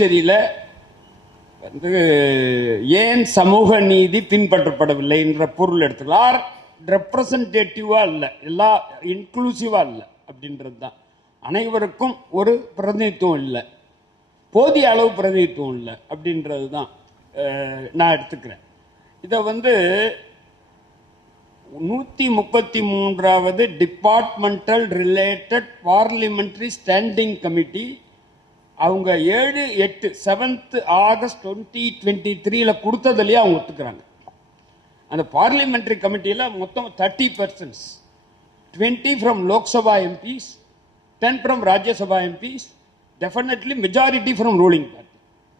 ஜுடிஷரியில் வந்து ஏன் சமூக நீதி பின்பற்றப்படவில்லை என்ற பொருள் எடுத்துக்கலாம். ஆர் ரெப்ரசன்டேட்டிவாக இல்லை, எல்லா இன்க்ளூசிவாக இல்லை அப்படின்றது தான். அனைவருக்கும் ஒரு பிரதிநிதித்துவம் இல்லை, போதிய அளவு பிரதிநிதித்துவம் இல்லை அப்படின்றது தான் நான் எடுத்துக்கிறேன். இதை வந்து 133வது departmental related parliamentary standing committee அவங்க 7 ஆகஸ்ட் 2023 கொடுத்ததுலேயே அவங்க ஒத்துக்கிறாங்க. அந்த பார்லிமெண்ட்ரி கமிட்டியில் மொத்தம் 30 persons, 20 from Lok Sabha MPs, 10 from Rajya Sabha MPs, definitely majority from ruling party.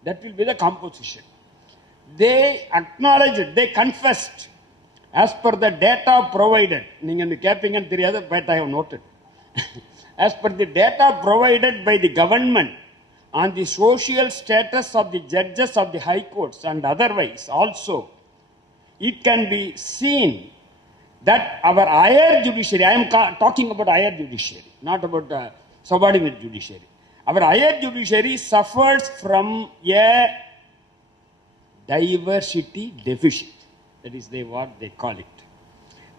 That will be the composition. They acknowledged, they confessed as per the data provided. நீங்கள் இந்த கேட்பீங்கன்னு தெரியாத, but I have noted. As per the data provided by the government on the social status of the judges of the high courts and otherwise also, it can be seen that our higher judiciary, I am talking about higher judiciary, not about subordinate judiciary. Our higher judiciary suffers from a diversity deficit. That is what they call it.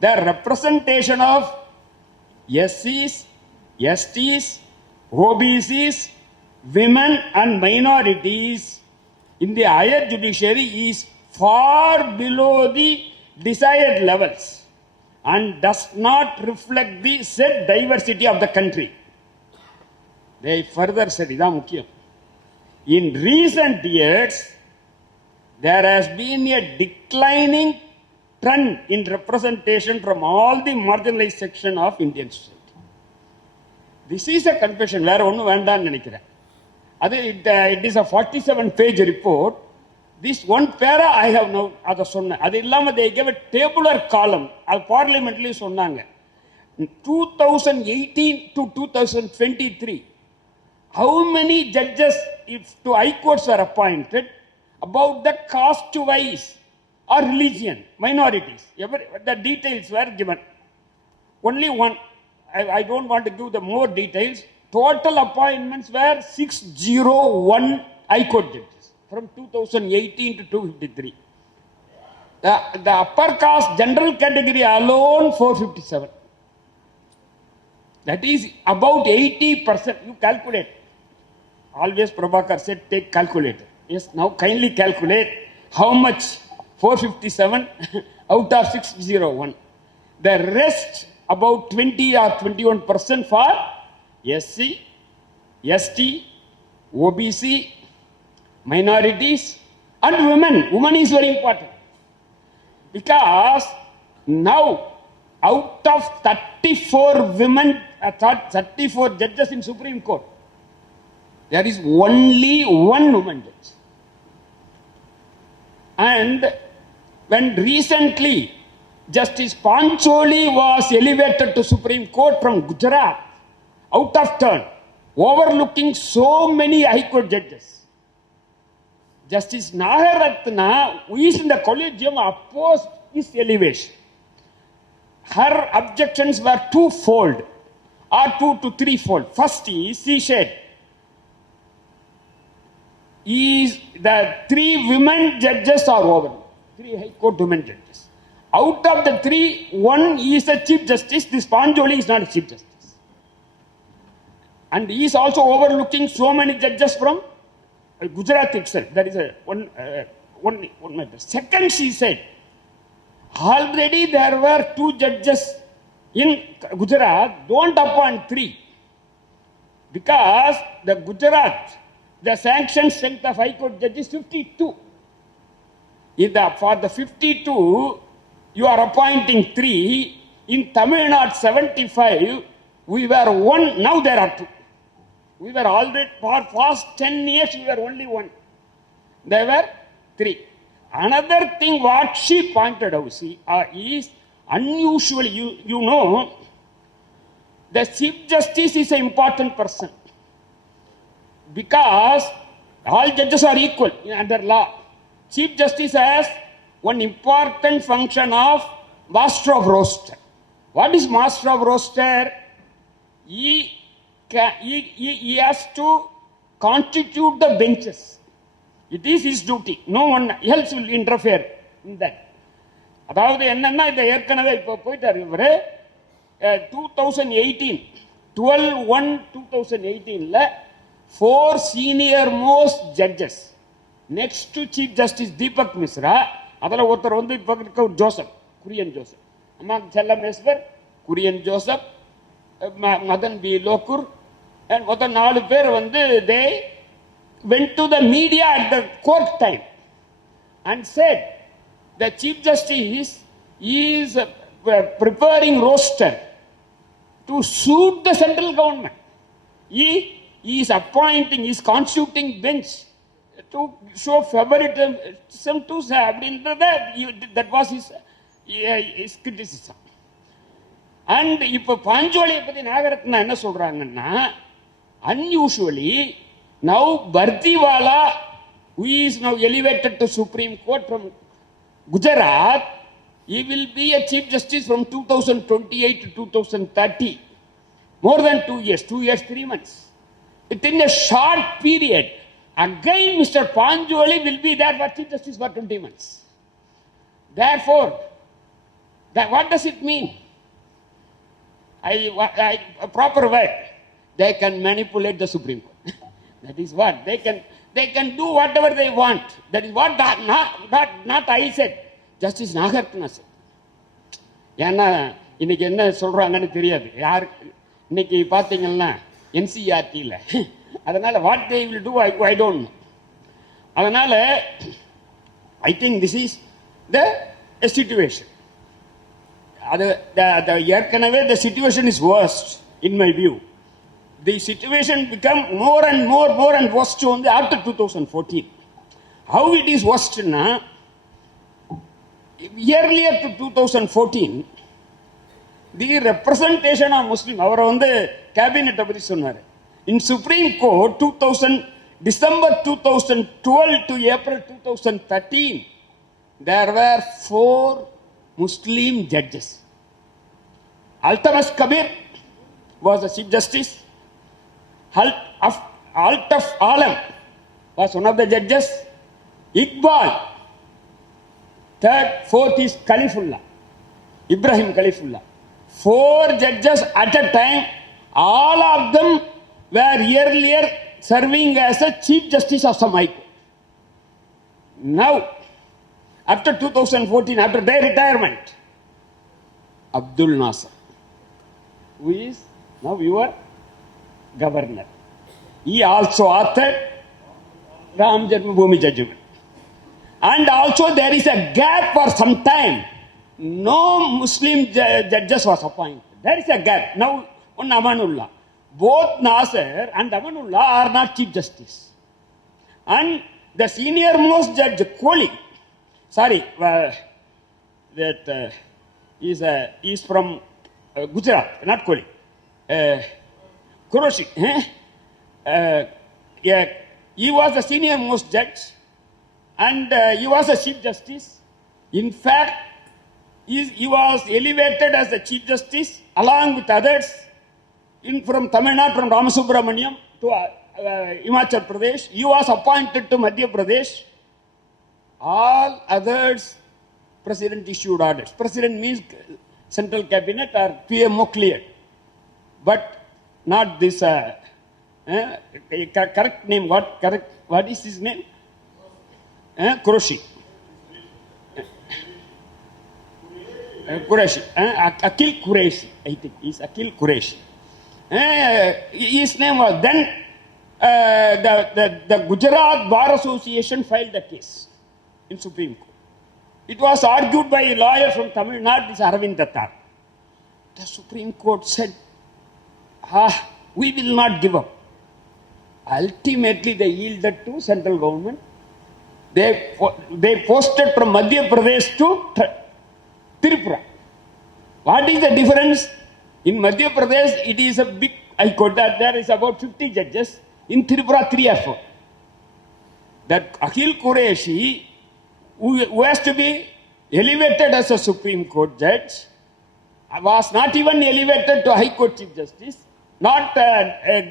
The representation of SCs, STs, OBCs, women and minorities in the higher judiciary is far below the desired levels and does not reflect the said diversity of the country. They further said, idan mukkiyam, in recent years there has been a declining trend in representation from all the marginalized section of Indian society. This is a confession. வேற ஒன்றும் வேண்டான்னு நினைக்கிறேன். அது it is a 47-page report. This one para I have now அதை சொன்னேன். அது இல்லாமல் they gave a tabular column. அது பார்லிமெண்ட்லேயும் சொன்னாங்க. 2018 to 2023, how many judges if to high courts were appointed about the caste wise or religion, minorities. The details were given. Only one. I don't want to give the more details. Total appointments were 601 high court judges from 2018 to 253. The upper caste general category alone 457. That is about 80%. You calculate. Always Prabhakar said take calculator. Yes, now kindly calculate how much 457 out of 601. The rest about 20 or 21% for SC, ST, OBC, minorities and women. Women is very important because now out of 34 women, 34 judges in Supreme Court, there is only one woman judge. And when recently Justice Pancholi was elevated to Supreme Court from Gujarat, out of turn, overlooking so many high court judges, Justice Naharatna, who is in the Collegium, opposed his elevation. Her objections were twofold or 2 to 3-fold. First is, she said, is the 3 women judges are over. 3 high court women judges. Out of the 3, 1 is a chief justice. This Pancholi is not a chief justice. And he is also overlooking so many judges from Gujarat itself. That is one matter. Second, she said, already there were 2 judges in Gujarat. Don't appoint 3. Because the Gujarat, the sanctioned strength of High Court judges 52. For the 52, you are appointing 3. In Tamil Nadu 75, we were 1, now there are 2. We were already, for past 10 years, we were only 1. There were 3. Another thing what she pointed out is unusual. You know, the Chief Justice is an important person because all judges are equal under law. Chief Justice has one important function of Master of Rooster. What is Master of Roster? He has to constitute the benches. It is his duty. No one else will interfere in that. அதாவது என்னன்னா இதை ஏற்கனவே இப்போ போயிட்டார் இவர் 2018 12/1/2018 4 senior most judges next to Chief Justice Deepak Misra, அதில் ஒருத்தர் வந்து இப்போ இருக்க ஜோசப், குரியன் ஜோசப், அம்மா செல்லமேஸ்வர், குரியன் ஜோசப், மதன் பி லோக்கூர், மொத்தம் 4 பேர் வந்து they went to the media at the court time and said the Chief Justice is preparing Rooster to suit the central government. He is appointing, he is constituting bench to show favoritism to that was his criticism. And இப்போ பாஞ்சோலியை பற்றி நாகரத்னா என்ன சொல்றாங்கன்னா, unusually now Bartiwala, who is now elevated to Supreme Court from Gujarat, he will be a Chief Justice from 2028 to 2030. More than 2 years, 2 years, 3 months. Within a short period, again Mr. Panjoli will be there for Chief Justice for 20 months. Therefore, what does it mean? A proper word. They can manipulate the Supreme Court. That is what they can do whatever they want. That is what not I said. Justice Nagarthana said. ஏன்னா இன்னைக்கு என்ன சொல்றாங்கன்னு தெரியாது யார். இன்னைக்கு பார்த்தீங்கன்னா NCERT-ல அதனால what they will do I don't know. அதனால I think this is the situation. ஏற்கனவே the situation is worst in my view. The situation become more and more and worse only after 2014. How it is worst na, earlier to 2014 the representation of Muslim அவரை வந்து கேபினெட்டை பற்றி சொன்னார். In Supreme Court December 2012 to April 2013 there were 4 Muslim judges. Altamas Kabir was the Chief Justice. Altaf Alam was one of the judges. Iqbal, fourth is Khalifullah, Ibrahim Khalifullah. 4 judges at a time. All of them were earlier serving as a Chief Justice of some High Court. Now, after 2014, after their retirement, Abdul Nasser, who is now your governor, he also authored Ram Janmabhoomi judgment. And also there is a gap for some time. No Muslim judges was appointed. There is a gap. Now on Amanullah. Both Nasser and Amanullah are not Chief Justice. And the senior most judge, Kohli, is from Gujarat, not Kohli. Kuroshi. He was the senior most judge and he was a Chief Justice. In fact, he was elevated as the Chief Justice along with others from Tamil Nadu, from Ramasubramaniam to Himachal Pradesh. He was appointed to Madhya Pradesh. All others, President issued orders. President means Central Cabinet or PMO cleared. But not this correct name. What is his name? Qureshi. Akil Qureshi, I think. He's Akil Qureshi. His name was then the Gujarat Bar Association filed a case in Supreme Court. It was argued by a lawyer from Tamil Nadu, this Aravind Dattar. The Supreme Court said, we will not give up. Ultimately, they yielded to central government. They posted from Madhya Pradesh to Tripura. What is the difference? In Madhya Pradesh, it is a big High Court. There is about 50 judges. In Tripura, 3 or 4. That Akhil Qureshi, who has to be elevated as a Supreme Court judge, was not even elevated to High Court Chief Justice. Not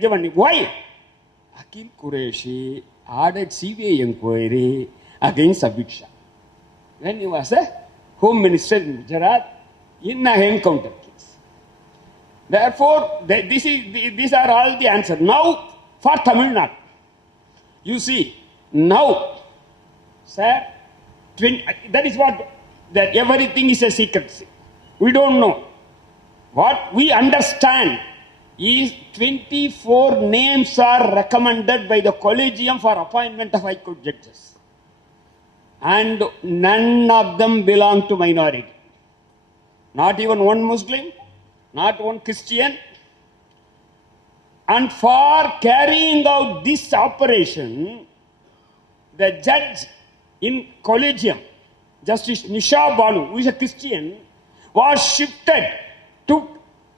given. Why? Akil Qureshi ordered CBI inquiry against Abid Shah when he was a Home Minister in Gujarat in a encounter case. Therefore, these are all the answers. Now, for Tamil Nadu, you see, now, sir, that is what, that everything is a secrecy. We don't know. What we understand is 24 names are recommended by the Collegium for appointment of High Court judges. And none of them belong to minority. Not even one Muslim, not one Christian. And for carrying out this operation, the judge in Collegium, Justice Nisha Banu, who is a Christian, was shifted to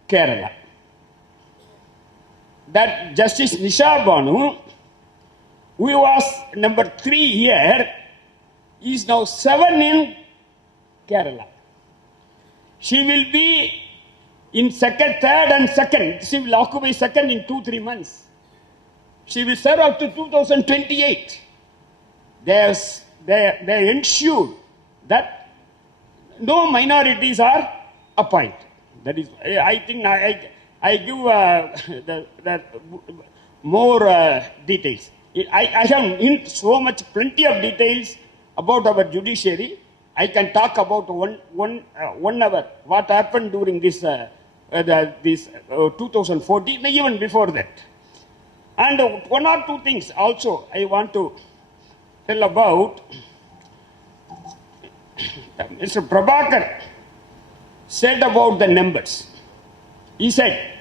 Kerala. That Justice Nisha Banu, who was number 3 here, is now 7 in Kerala. She will be in second, third and second. She will occupy second in 2-3 months. She will serve up to 2028. They ensured that no minorities are appointed. That is, I think I give the more details. I have in so much plenty of details about our judiciary. I can talk about one hour what happened during this 2014, even before that. And one or two things also I want to tell about. Mr. Prabhakar said about the numbers. He said,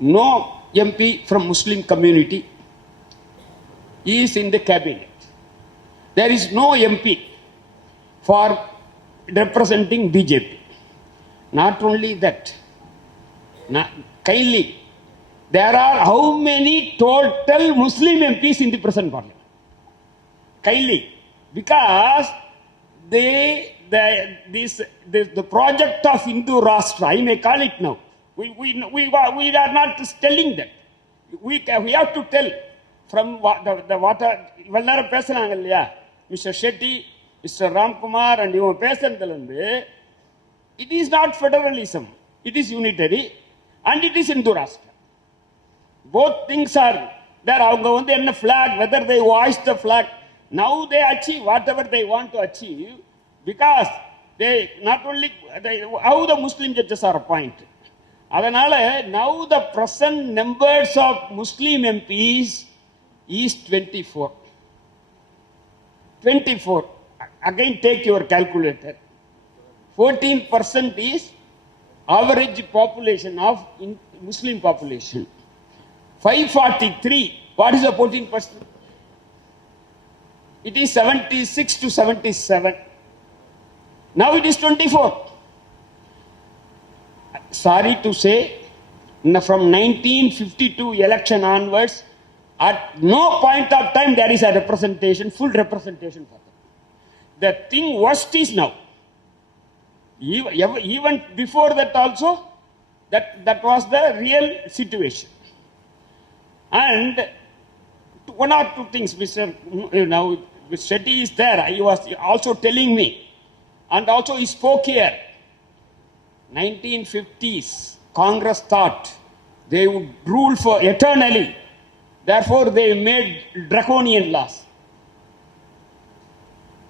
no MP from Muslim community is in the cabinet. There is no MP for representing BJP. Not only that, kindly, there are how many total Muslim MPs in the present parliament? Kindly, because the project of Hindu Rashtra, I may call it now, we are not telling that. We have to tell from the water, Mr. Shetty, Mr. Ramkumar and your Pesandaland, it is not federalism, it is unitary and it is Hindu Rashtra. Both things are there. In the flag, whether they hoist the flag, now they achieve whatever they want to achieve because they not only how the Muslim judges are appointed. Now the present numbers of Muslim MPs is 24. 24. Again, take your calculator. 14% is average population of Muslim population. 543. What is the 14%? It is 76 to 77. Now it is 24. Sorry to say, from 1952 election onwards, at no point of time there is a representation, full representation for them. The thing worst is now. Even before that also, that was the real situation. And one or two things, Mr. Shetty is there. He was also telling me, and also he spoke here. 1950s, Congress thought they would rule for eternally. Therefore, they made draconian laws.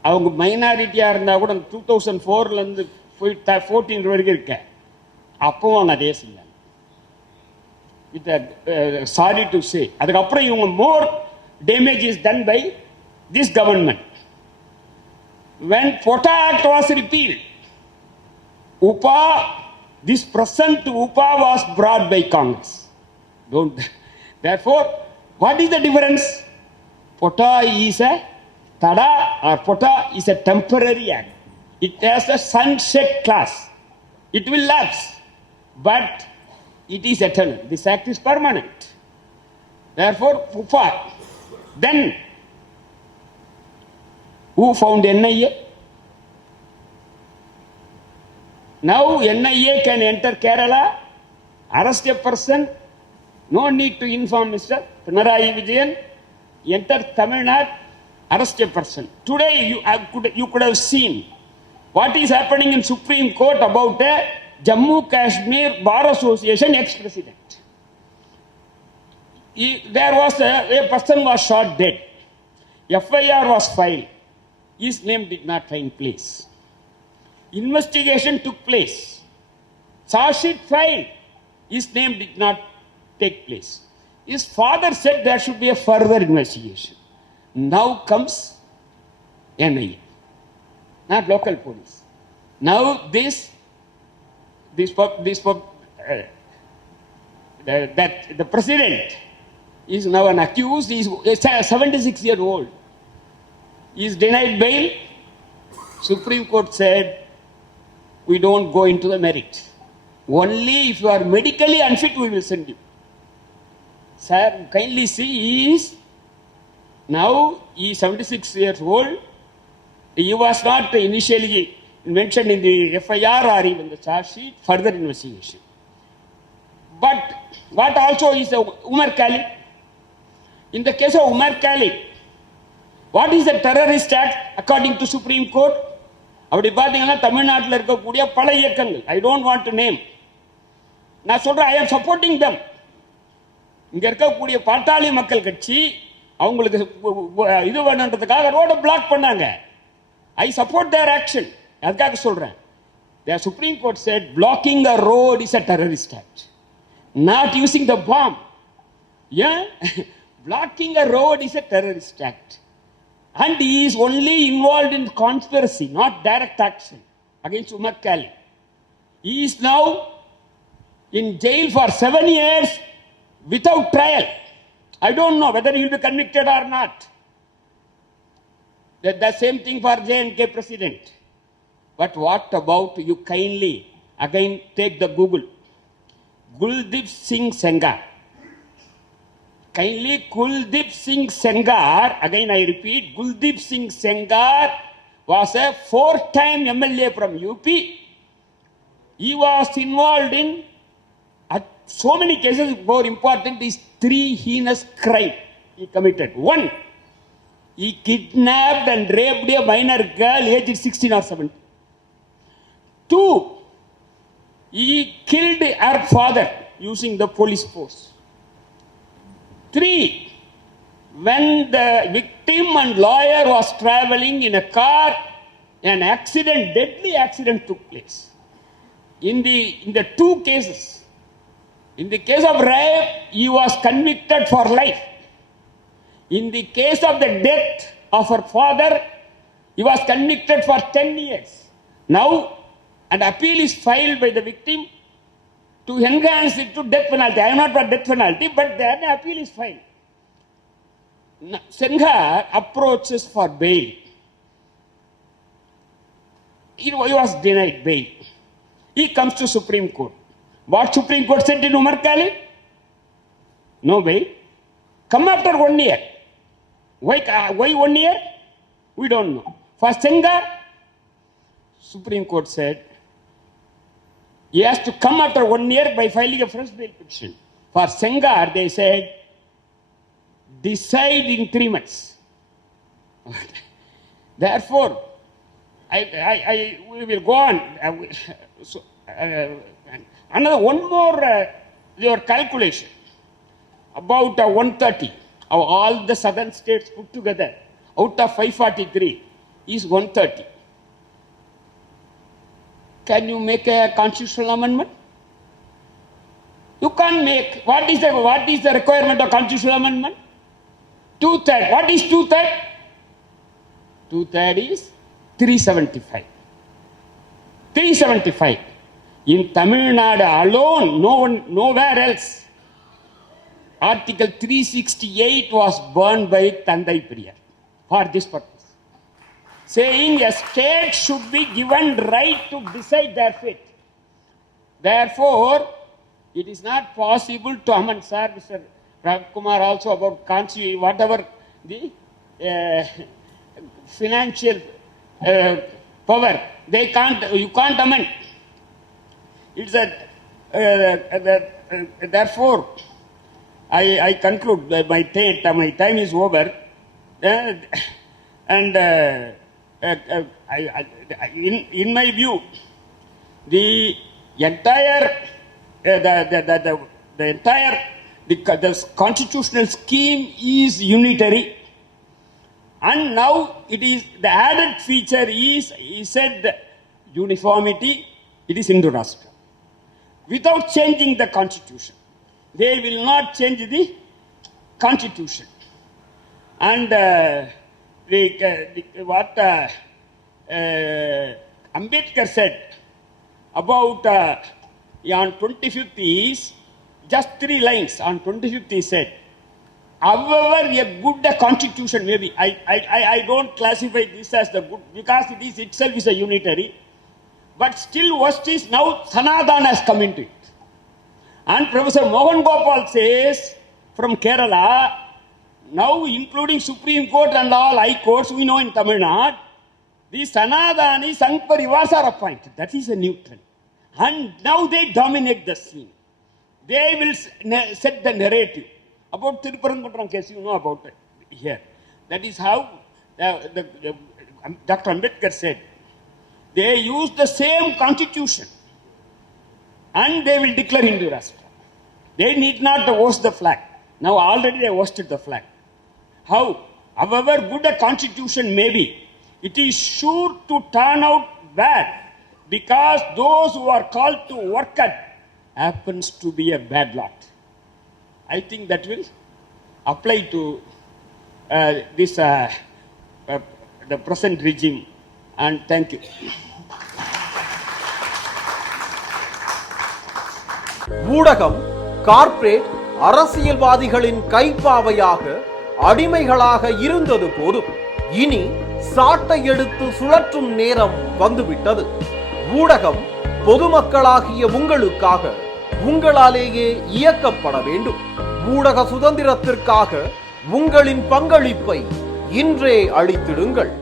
அவங்க மைனாரிட்டியாக இருந்தால் கூட 2004 14 வரைக்கும் இருக்க அப்பவும் அவங்க அதே செஞ்சாங்க. Sorry to say, அதுக்கப்புறம் இவங்க more damage is done by this government. When Pota Act was repealed, UPA, this present UPA was brought by Congress. Therefore, what is the difference? Pota is a Tada or Pota is a temporary act. It has a sunset clause. It will lapse, but it is eternal. This act is permanent. Therefore, UPA. Then, who found NIA? Now NIA can enter Kerala, arrest a person, no need to inform Mr. Pinarayi Vijayan entered Tamil Nadu, arrest a person. Today you could have seen what is happening in Supreme Court about a Jammu Kashmir Bar Association ex-president. There was a person was shot dead. FIR was filed. His name did not find place. Investigation took place. Charge sheet filed. His name did not take place. His father said there should be a further investigation. Now comes NIA, not local police. Now that the president is now an accused. He is a 76-year-old. He is denied bail. Supreme Court said, we don't go into the merit. Only if you are medically unfit, we will send you. Sir, kindly see, he is 76 years old. He was not initially mentioned in the FIR or even the charge sheet. Further investigation. But what also is Umar Khalid? In the case of Umar Khalid, what is the terrorist act according to Supreme Court? அப்படி பார்த்தீங்கன்னா தமிழ்நாட்டில் இருக்கக்கூடிய பல இயக்கங்கள், I don't want to name, நான் சொல்றேன், ஐ ஆம் supporting தம். இங்க இருக்கக்கூடிய பாட்டாளி மக்கள் கட்சி அவங்களுக்கு இது பண்ணுறதுக்காக ரோட பிளாக் பண்ணாங்க. I support there action. அதுக்காக சொல்றேன். The Supreme Court said blocking a road is a terrorist act. Not using the bomb. Yeah? Blocking a road is a terrorist act. And he is only involved in conspiracy, not direct action against Umar Khalid. He is now in jail for 7 years without trial. I don't know whether he will be convicted or not. The same thing for J&K president. But what about, you kindly again take the Google. Kuldeep Singh Sengar. Kindly Kuldeep Singh Sengar, again I repeat, Kuldeep Singh Sengar was a 4-time MLA from UP. He was involved in so many cases. More important is 3 heinous crimes he committed. 1, he kidnapped and raped a minor girl aged 16 or 17. 2, he killed her father using the police force. 3, when the victim and lawyer was traveling in a car, an accident, deadly accident took place. In the 2 cases, in the case of rape, he was convicted for life. In the case of the death of her father, he was convicted for 10 years. Now, an appeal is filed by the victim to enhance it to death penalty. I am not for death penalty, but then an appeal is filed. Sengar approaches for bail. He was denied bail. He comes to Supreme Court. What Supreme Court said in Umar Khalid? No bail. Come after 1 year. Why 1 year? We don't know. For Sengar, Supreme Court said he has to come after 1 year by filing a fresh bail petition. For Sengar, they said, decide in 3 months. Therefore, we will go on. One more your calculation about 130 of all the southern states put together out of 543 is 130. Can you make a constitutional amendment? You can't make. What is the requirement of constitutional amendment? 2/3. What is 2/3? 2/3 is 375. 375. In Tamil Nadu alone, nowhere else. Article 368 was burned by Tandai Periyar for this purpose, saying a state should be given right to decide their fate. Therefore, it is not possible to amend, sir, Mr. Kumar also about whatever the financial power, you can't amend. It's therefore, I conclude my time is over. And in my view, the entire the constitutional scheme is unitary, and now it is the added feature is, he said, uniformity. It is Hindu-Rashtra. Without changing the constitution, they will not change the constitution. And what Ambedkar said about on 25th is just 3 lines. On 25th he said, however a good constitution may be, I don't classify this as the good because it is itself is a unitary, but still worst is now Sanatana has come into it. And Professor Mohan Gopal says from Kerala, now including Supreme Court and all high courts we know in Tamil Nadu, the Sanatani Sangh Parivars are appointed. That is a new trend. And now they dominate the scene. They will set the narrative. About Thiruparangutram case, you know about it here. That is how Dr. Ambedkar said. They use the same constitution and they will declare Hindu-Rashtra. They need not hoist the flag. Now already they hoisted the flag. How? However good a constitution may be, it is sure to turn out bad because those who are called to work at happens to be a bad lot. I think that will apply to this the present regime, and thank you. ஊடகம் corporate அரசியல்வாதிகளின் கைப்பாவையாக அடிமைகளாக இருந்தது போதும், இனி சாட்டை எடுத்து சுழற்றும் நேரம் வந்துவிட்டது. ஊடகம் பொதுமக்களாகிய உங்களுக்காக உங்களாலேயே இயக்கப்பட வேண்டும். ஊடக சுதந்திரத்திற்காக உங்களின் பங்களிப்பை இன்றே அளித்திடுங்கள்.